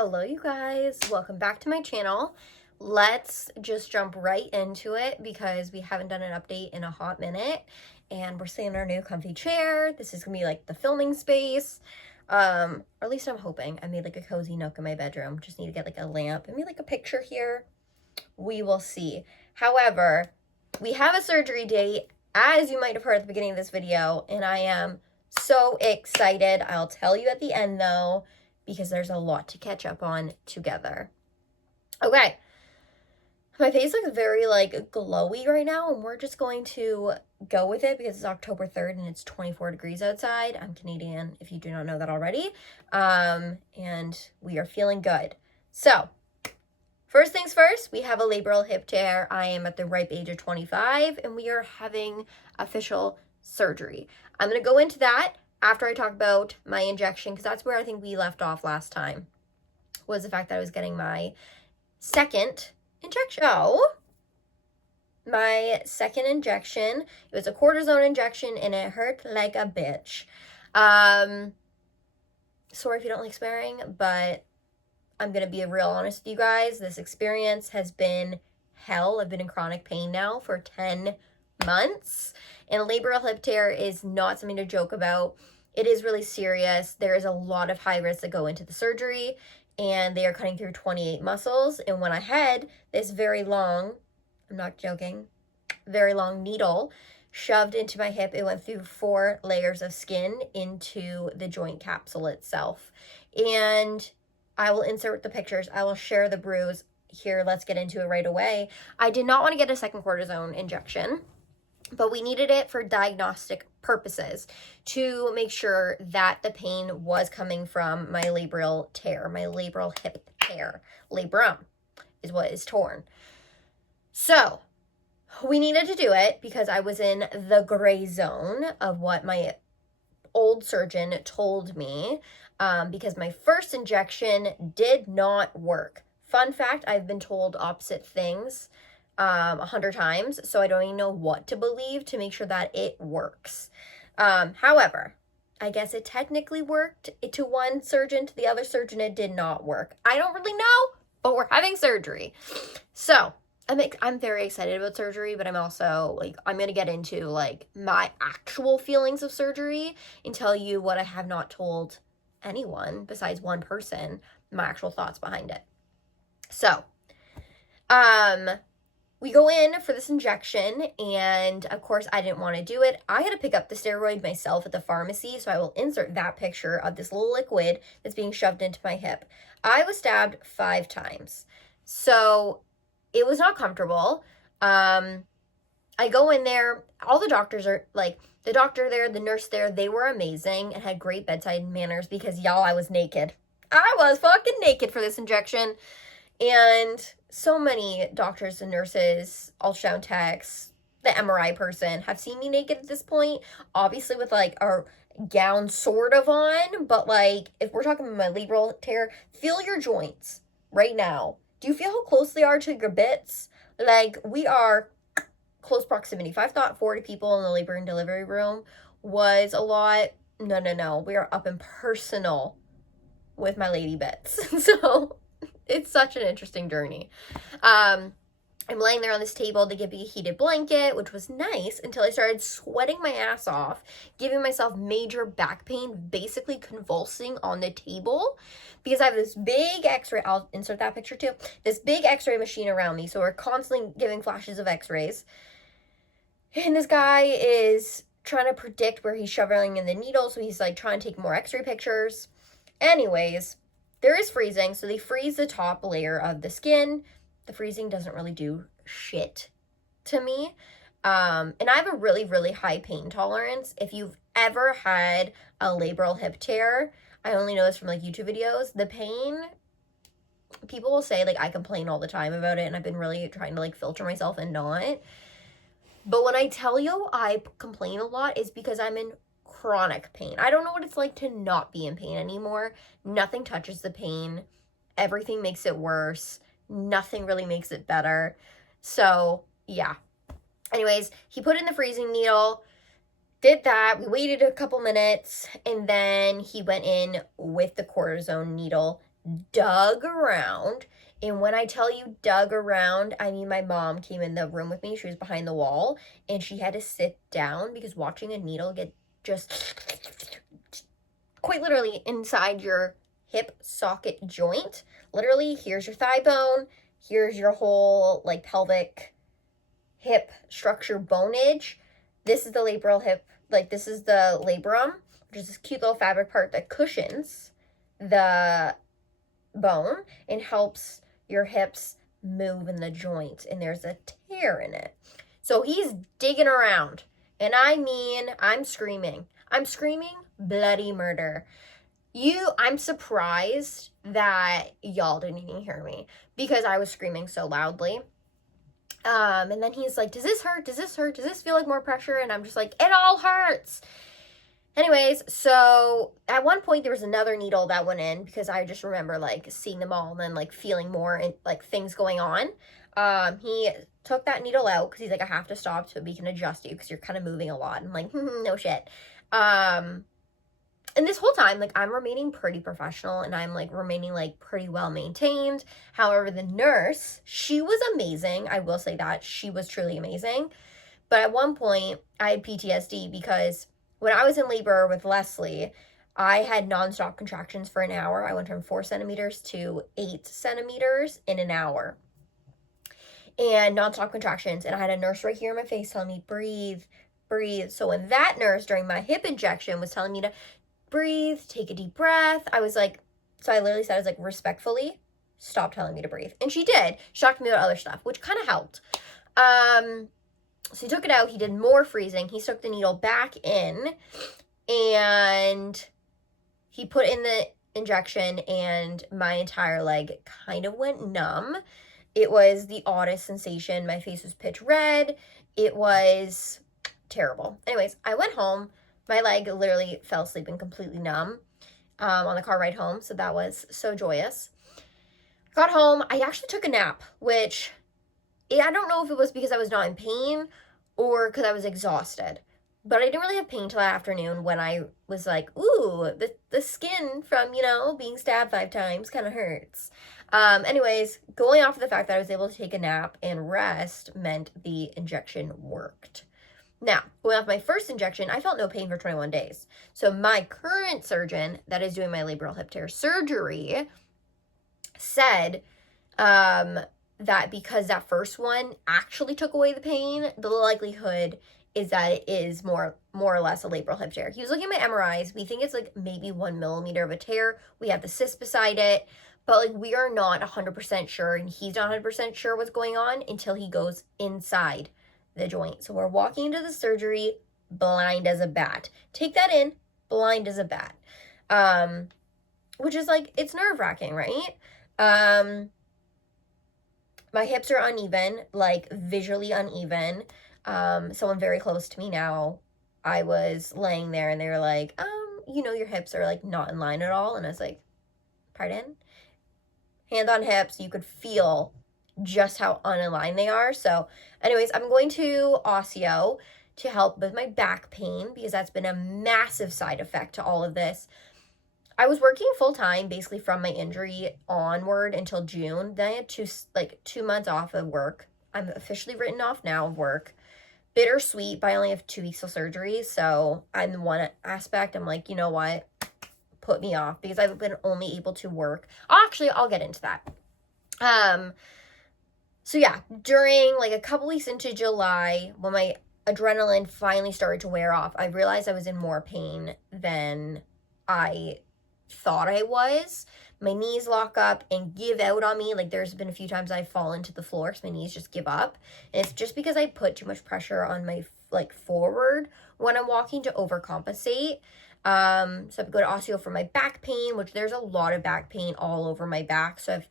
Hello you guys, welcome back to my channel. Let's just jump right into it because we haven't done an update in a hot minute and we're sitting in our new comfy chair. This is gonna be like the filming space, or at least I'm hoping. I made like a cozy nook in my bedroom. Just need to get like a lamp and maybe like a picture here. We will see. However, we have a surgery date, as you might have heard at the beginning of this video, and I am so excited. I'll tell you at the end though, because there's a lot to catch up on together. Okay, my face looks very like glowy right now, and we're just going to go with it because it's October 3rd and it's 24 degrees outside. I'm Canadian, if you do not know that already, and we are feeling good. So first things first, we have a labral hip tear. I am at the ripe age of 25 and we are having official surgery. I'm going to go into that after I talk about my injection, because that's where I think we left off last time, was the fact that I was getting my second injection. So, my second injection, it was a cortisone injection and it hurt like a bitch. Sorry if you don't like swearing, but I'm going to be real honest with you guys. This experience has been hell. I've been in chronic pain now for 10 months. And a labral hip tear is not something to joke about. It is really serious. There is a lot of high risks that go into the surgery, and they are cutting through 28 muscles. And when I had this very long, I'm not joking, very long needle shoved into my hip, it went through 4 layers of skin into the joint capsule itself. And I will insert the pictures. I will share the bruise here. Let's get into it right away. I did not want to get a second cortisone injection, but we needed it for diagnostic purposes to make sure that the pain was coming from my labral tear, my labral hip tear. Labrum is what is torn. So we needed to do it because I was in the gray zone of what my old surgeon told me, because my first injection did not work. Fun fact, I've been told opposite things 100 times, so I don't even know what to believe to make sure that it works. However, I guess it technically worked to one surgeon, to the other surgeon it did not work. I don't really know, but we're having surgery. So I'm very excited about surgery, but I'm also like, I'm going to get into like my actual feelings of surgery and tell you what I have not told anyone besides one person, my actual thoughts behind it. So, we go in for this injection, and of course I didn't want to do it. I had to pick up the steroid myself at the pharmacy, so I will insert that picture of this little liquid that's being shoved into my hip. I was stabbed 5 times, so it was not comfortable. I go in there, all the doctors are like, the doctor there, the nurse there, they were amazing and had great bedside manners because, y'all, I was naked. I was fucking naked for this injection. And so many doctors and nurses, ultrasound techs, the MRI person have seen me naked at this point. Obviously with like a gown sort of on, but like if we're talking about my labral tear, feel your joints right now. Do you feel how close they are to your bits? Like, we are close proximity. If I've thought 40 people in the labor and delivery room was a lot, no. We are up and personal with my lady bits. So it's such an interesting journey. I'm laying there on this table. They give me a heated blanket, which was nice until I started sweating my ass off, giving myself major back pain, basically convulsing on the table because I have this big x-ray. I'll insert that picture too. This big x-ray machine around me. So we're constantly giving flashes of x-rays. And this guy is trying to predict where he's shoveling in the needle. So he's like trying to take more x-ray pictures. Anyways, there is freezing. So they freeze the top layer of the skin. The freezing doesn't really do shit to me. And I have a really, really high pain tolerance. If you've ever had a labral hip tear, I only know this from like YouTube videos, the pain, people will say like I complain all the time about it, and I've been really trying to like filter myself and not. But when I tell you I complain a lot, is because I'm in chronic pain. I don't know what it's like to not be in pain anymore. Nothing touches the pain. Everything makes it worse. Nothing really makes it better. So, yeah. Anyways, he put in the freezing needle, did that. We waited a couple minutes, and then he went in with the cortisone needle dug around. And when I tell you dug around, I mean my mom came in the room with me. She was behind the wall, and she had to sit down because watching a needle get just quite literally inside your hip socket joint. Literally, here's your thigh bone, here's your whole like pelvic hip structure bonage. This is the labral hip, like this is the labrum, which is this cute little fabric part that cushions the bone and helps your hips move in the joint, and there's a tear in it. So he's digging around, and I mean, I'm screaming bloody murder. I'm surprised that y'all didn't even hear me because I was screaming so loudly. And then he's like, does this hurt? Does this hurt? Does this feel like more pressure? And I'm just like, it all hurts. Anyways, so at one point there was another needle that went in because I just remember like seeing them all and then like feeling more and like things going on. He took that needle out because he's like, I have to stop so we can adjust you because you're kind of moving a lot. I'm like, no shit. And this whole time, like, I'm remaining pretty professional and I'm like remaining like pretty well maintained. However, the nurse, she was amazing. I will say that she was truly amazing. But at one point I had PTSD because when I was in labor with Leslie, I had nonstop contractions for an hour. I went from 4 centimeters to 8 centimeters in an hour. And nonstop contractions. And I had a nurse right here in my face telling me, breathe, breathe. So when that nurse during my hip injection was telling me to breathe, take a deep breath, I was like, so I literally said, I was like, respectfully, stop telling me to breathe. And she did. She talked to me about other stuff, which kind of helped. So he took it out. He did more freezing. He stuck the needle back in and he put in the injection and my entire leg kind of went numb. It was the oddest sensation. My face was pitch red. It was terrible. Anyways, I went home. My leg literally fell asleep and completely numb on the car ride home. So that was so joyous. Got home. I actually took a nap, which I don't know if it was because I was not in pain or because I was exhausted. But I didn't really have pain till that afternoon when I was like, ooh, the skin from, being stabbed 5 times kind of hurts. Anyways, going off of the fact that I was able to take a nap and rest meant the injection worked. Now, going off my first injection, I felt no pain for 21 days. So my current surgeon that is doing my labral hip tear surgery said that because that first one actually took away the pain, the likelihood is that it is more or less a labral hip tear. He was looking at my MRIs. We think it's like maybe 1 millimeter of a tear. We have the cyst beside it, but like we are not 100% sure, and he's not 100% sure what's going on until he goes inside the joint. So we're walking into the surgery blind as a bat. Take that in, blind as a bat. Which is like, it's nerve-wracking, right? My hips are uneven, like visually uneven. Someone very close to me now, I was laying there and they were like, your hips are like not in line at all. And I was like, pardon? Hand on hips, you could feel just how unaligned they are. So anyways, I'm going to osteo to help with my back pain because that's been a massive side effect to all of this. I was working full time basically from my injury onward until June. Then I had 2 months off of work. I'm officially written off now of work. Bittersweet, but I only have 2 weeks of surgery. So in one aspect, I'm like, you know what? Put me off because I've been only able to work. I'll get into that. So yeah, during like a couple weeks into July, when my adrenaline finally started to wear off, I realized I was in more pain than I thought I was. My knees lock up and give out on me. Like there's been a few times I fall into the floor because my knees just give up. And it's just because I put too much pressure on my like forward when I'm walking to overcompensate. So I go to osteo for my back pain, which there's a lot of back pain all over my back. So I've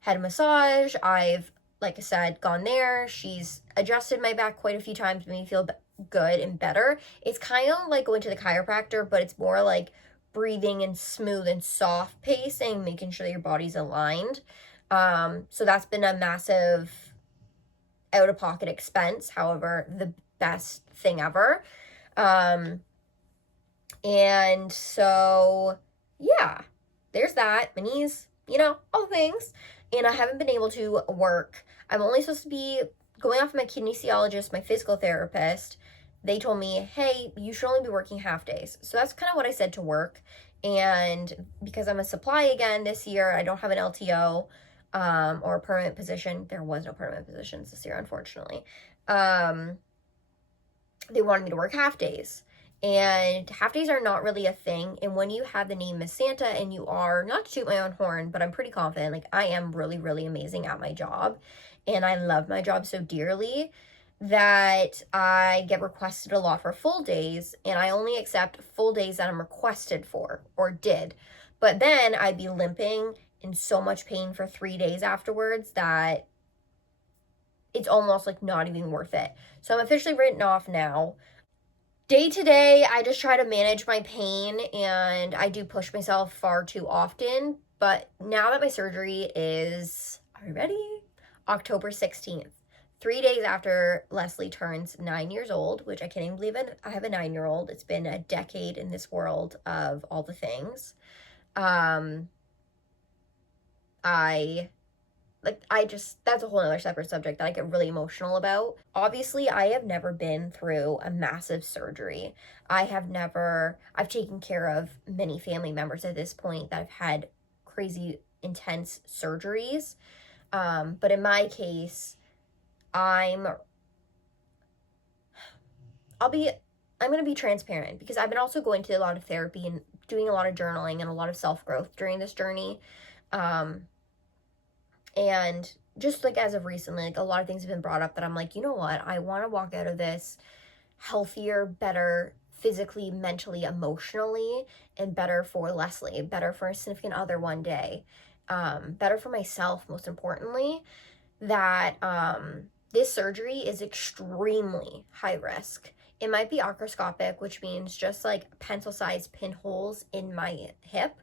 had a massage. I've, like I said, gone there. She's adjusted my back quite a few times to make me feel good and better. It's kind of like going to the chiropractor, but it's more like breathing and smooth and soft pacing, making sure that your body's aligned. So that's been a massive out-of-pocket expense. However, the best thing ever. And so, yeah, there's that. My knees all things. And I haven't been able to work. I'm only supposed to be going off of my kinesiologist, my physical therapist. They told me, hey, you should only be working half days. So that's kind of what I said to work. And because I'm a supply again this year, I don't have an LTO or a permanent position. There was no permanent positions this year, unfortunately. They wanted me to work half days. And half days are not really a thing. And when you have the name Miss Santa and you are, not to toot my own horn, but I'm pretty confident, like I am really, really amazing at my job. And I love my job so dearly that I get requested a lot for full days. And I only accept full days that I'm requested for or did. But then I'd be limping in so much pain for 3 days afterwards that it's almost like not even worth it. So I'm officially written off now. Day to day, I just try to manage my pain, and I do push myself far too often. But now that my surgery is, are you ready? October 16th. 3 days after Leslie turns 9 years old, which I can't even believe it. I have a 9-year-old. It's been a decade in this world of all the things. That's a whole other separate subject that I get really emotional about. Obviously, I have never been through a massive surgery. I've taken care of many family members at this point that have had crazy intense surgeries. But in my case, I'm going to be transparent because I've been also going to a lot of therapy and doing a lot of journaling and a lot of self-growth during this journey. And just like as of recently, like a lot of things have been brought up that I'm like, you know what? I want to walk out of this healthier, better, physically, mentally, emotionally, and better for Leslie, better for a significant other one day, better for myself, most importantly, that this surgery is extremely high risk. It might be arthroscopic, which means just like pencil-sized pinholes in my hip.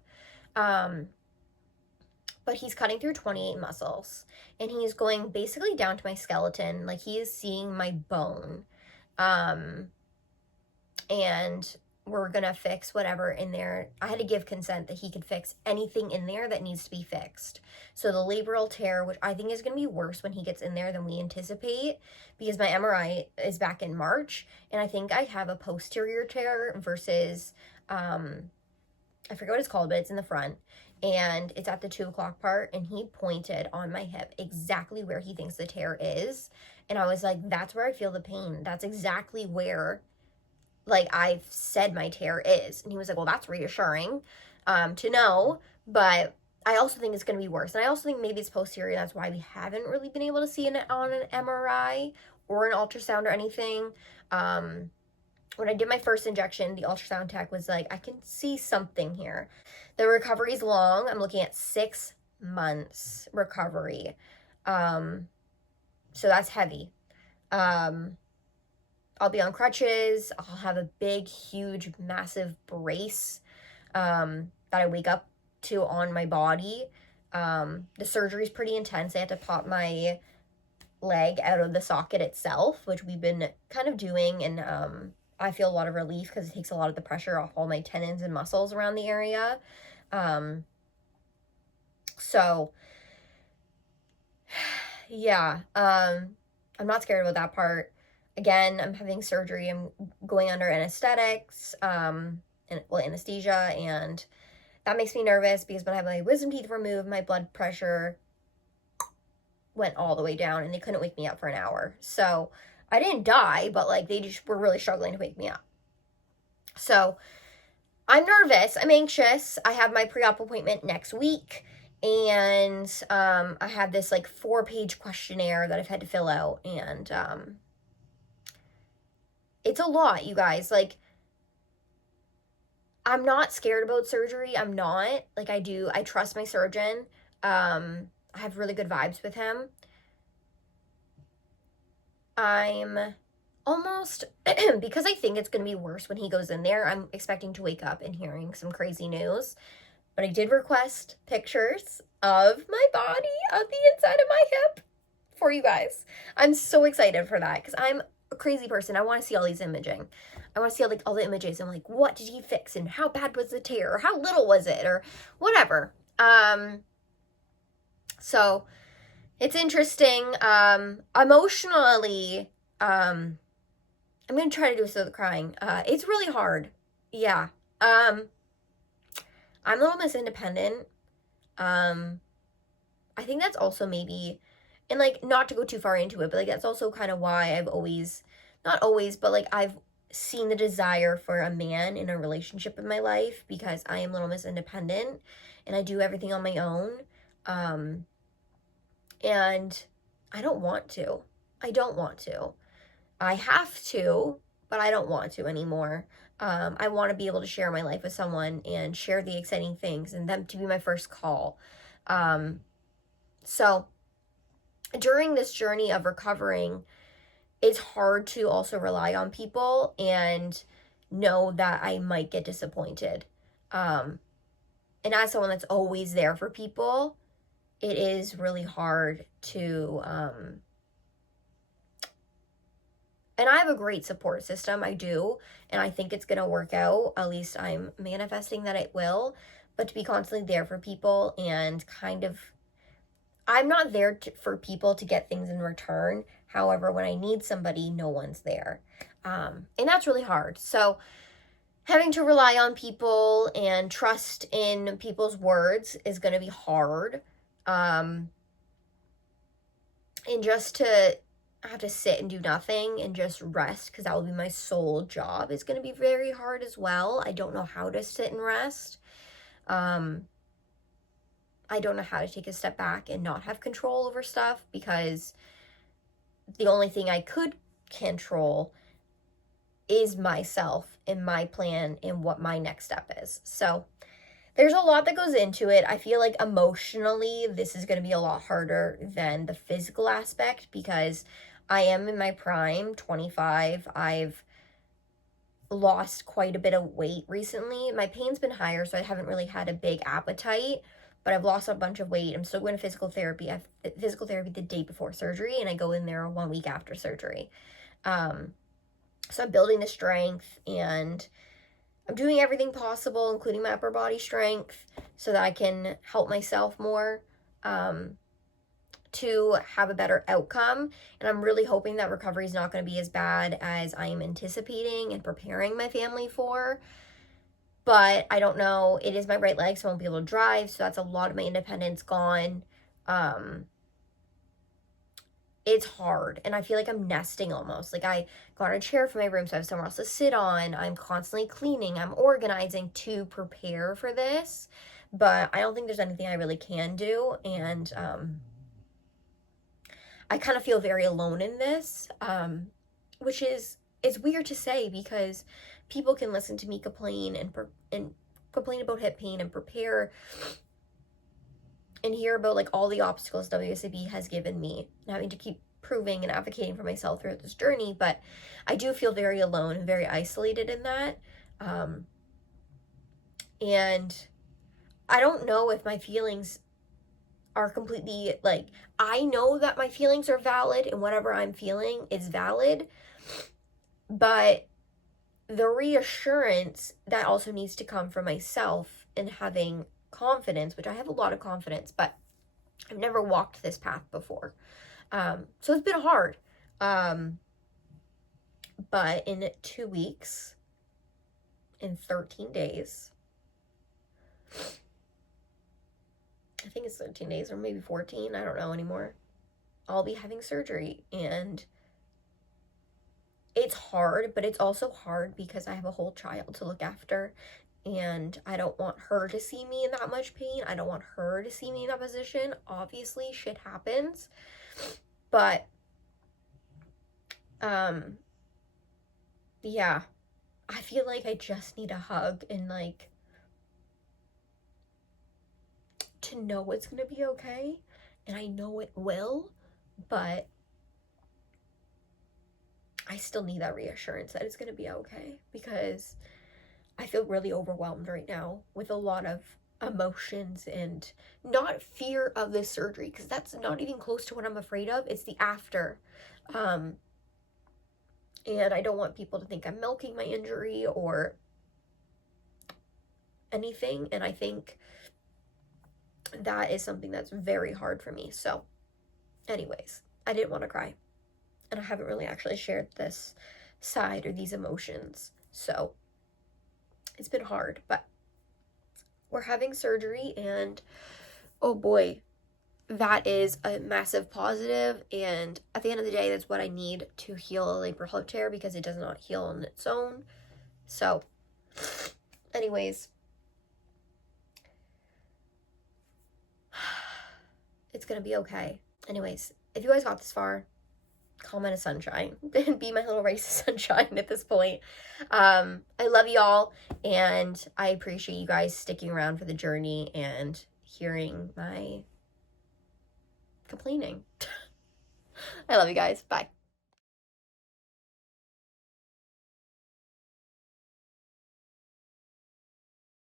But he's cutting through 28 muscles, and he's going basically down to my skeleton. Like, he is seeing my bone. And we're gonna fix whatever in there. I had to give consent that he could fix anything in there that needs to be fixed. So the labral tear, which I think is gonna be worse when he gets in there than we anticipate, because my MRI is back in March, and I think I have a posterior tear versus, I forget what it's called, but it's in the front. And it's at the 2 o'clock part, and he pointed on my hip exactly where he thinks the tear is. And I was like, that's where I feel the pain. That's exactly where, like, I've said my tear is. And he was like, well, that's reassuring to know, but I also think it's going to be worse. And I also think maybe it's posterior. That's why we haven't really been able to see it on an MRI or an ultrasound or anything. When I did my first injection, the ultrasound tech was like, I can see something here. The recovery's long. I'm looking at 6 months recovery. So that's heavy. I'll be on crutches. I'll have a big, huge, massive brace that I wake up to on my body. The surgery's pretty intense. I had to pop my leg out of the socket itself, which we've been kind of doing, and I feel a lot of relief because it takes a lot of the pressure off all my tendons and muscles around the area. So yeah, I'm not scared about that part. Again, I'm having surgery. I'm going under anesthetics, anesthesia, and that makes me nervous because when I had my wisdom teeth removed, my blood pressure went all the way down and they couldn't wake me up for an hour. So I didn't die, but like they just were really struggling to wake me up. So I'm nervous. I'm anxious. I have my pre-op appointment next week, and I have this like 4-page questionnaire that I've had to fill out, and it's a lot, you guys. Like, I'm not scared about surgery. I'm not. Like, I trust my surgeon. I have really good vibes with him. I'm almost, because I think it's going to be worse when he goes in there, I'm expecting to wake up and hearing some crazy news. But I did request pictures of my body, of the inside of my hip for you guys. I'm so excited for that because I'm a crazy person. I want to see all these imaging. I want to see all the images. I'm like, what did he fix? And how bad was the tear? Or how little was it? Or whatever. So it's interesting. Emotionally, I'm gonna try to do this without crying. It's really hard. Yeah. I'm a little Miss Independent. I think that's also maybe, and like, not to go too far into it, but like, that's also kind of why I've always, not always, but like, I've seen the desire for a man in a relationship in my life, because I am Little Miss Independent and I do everything on my own. And I don't want to. I don't want to. I have to, but I don't want to anymore. I want to be able to share my life with someone and share the exciting things and them to be my first call. So during this journey of recovering, it's hard to also rely on people and know that I might get disappointed. And as someone that's always there for people, it is really hard to, and I have a great support system, I do, and I think it's going to work out. At least I'm manifesting that it will. But to be constantly there for people and kind of, I'm not there for people to get things in return. However, when I need somebody, no one's there. And that's really hard. So having to rely on people and trust in people's words is going to be hard. And just to have to sit and do nothing and just rest, because that will be my sole job, is going to be very hard as well. I don't know how to sit and rest. I don't know how to take a step back and not have control over stuff, because the only thing I could control is myself and my plan and what my next step is. So there's a lot that goes into it. I feel like emotionally, this is going to be a lot harder than the physical aspect, because I am in my prime, 25. I've lost quite a bit of weight recently. My pain's been higher, so I haven't really had a big appetite, but I've lost a bunch of weight. I'm still going to physical therapy. I have physical therapy the day before surgery, and I go in there 1 week after surgery. So I'm building the strength, and I'm doing everything possible, including my upper body strength, so that I can help myself more, to have a better outcome. And I'm really hoping that recovery is not going to be as bad as I am anticipating and preparing my family for. But I don't know. It is my right leg, so I won't be able to drive, so that's a lot of my independence gone. It's hard, and I feel like I'm nesting almost. Like, I got a chair for my room, so I have somewhere else to sit on. I'm constantly cleaning. I'm organizing to prepare for this, but I don't think there's anything I really can do, and I kind of feel very alone in this, which is weird to say, because people can listen to me complain and complain about hip pain and prepare and hear about like all the obstacles WSIB has given me, and having to keep proving and advocating for myself throughout this journey. But I do feel very alone and very isolated in that. And I don't know if my feelings are completely, like, I know that my feelings are valid and whatever I'm feeling is valid, but the reassurance that also needs to come from myself and having confidence, which I have a lot of confidence, but I've never walked this path before. So it's been hard. But in 2 weeks, in 13 days, I think it's 13 days or maybe 14, I don't know anymore, I'll be having surgery. And it's hard, but it's also hard because I have a whole child to look after, and I don't want her to see me in that much pain. I don't want her to see me in that position. Obviously, shit happens, but yeah, I feel like I just need a hug, and like, to know it's gonna be okay, and I know it will, but I still need that reassurance that it's gonna be okay, because I feel really overwhelmed right now with a lot of emotions, and not fear of this surgery, because that's not even close to what I'm afraid of. It's the after. And I don't want people to think I'm milking my injury or anything. And I think that is something that's very hard for me. So anyways, I didn't want to cry. And I haven't really actually shared this side or these emotions. So it's been hard, but we're having surgery, and oh boy, that is a massive positive. And at the end of the day, that's what I need to heal a labral tear, because it does not heal on its own. So anyways, it's gonna be okay. Anyways, if you guys got this far, comment a sunshine. Be my little race of sunshine at this point. I love y'all, and I appreciate you guys sticking around for the journey and hearing my complaining. I love you guys. Bye.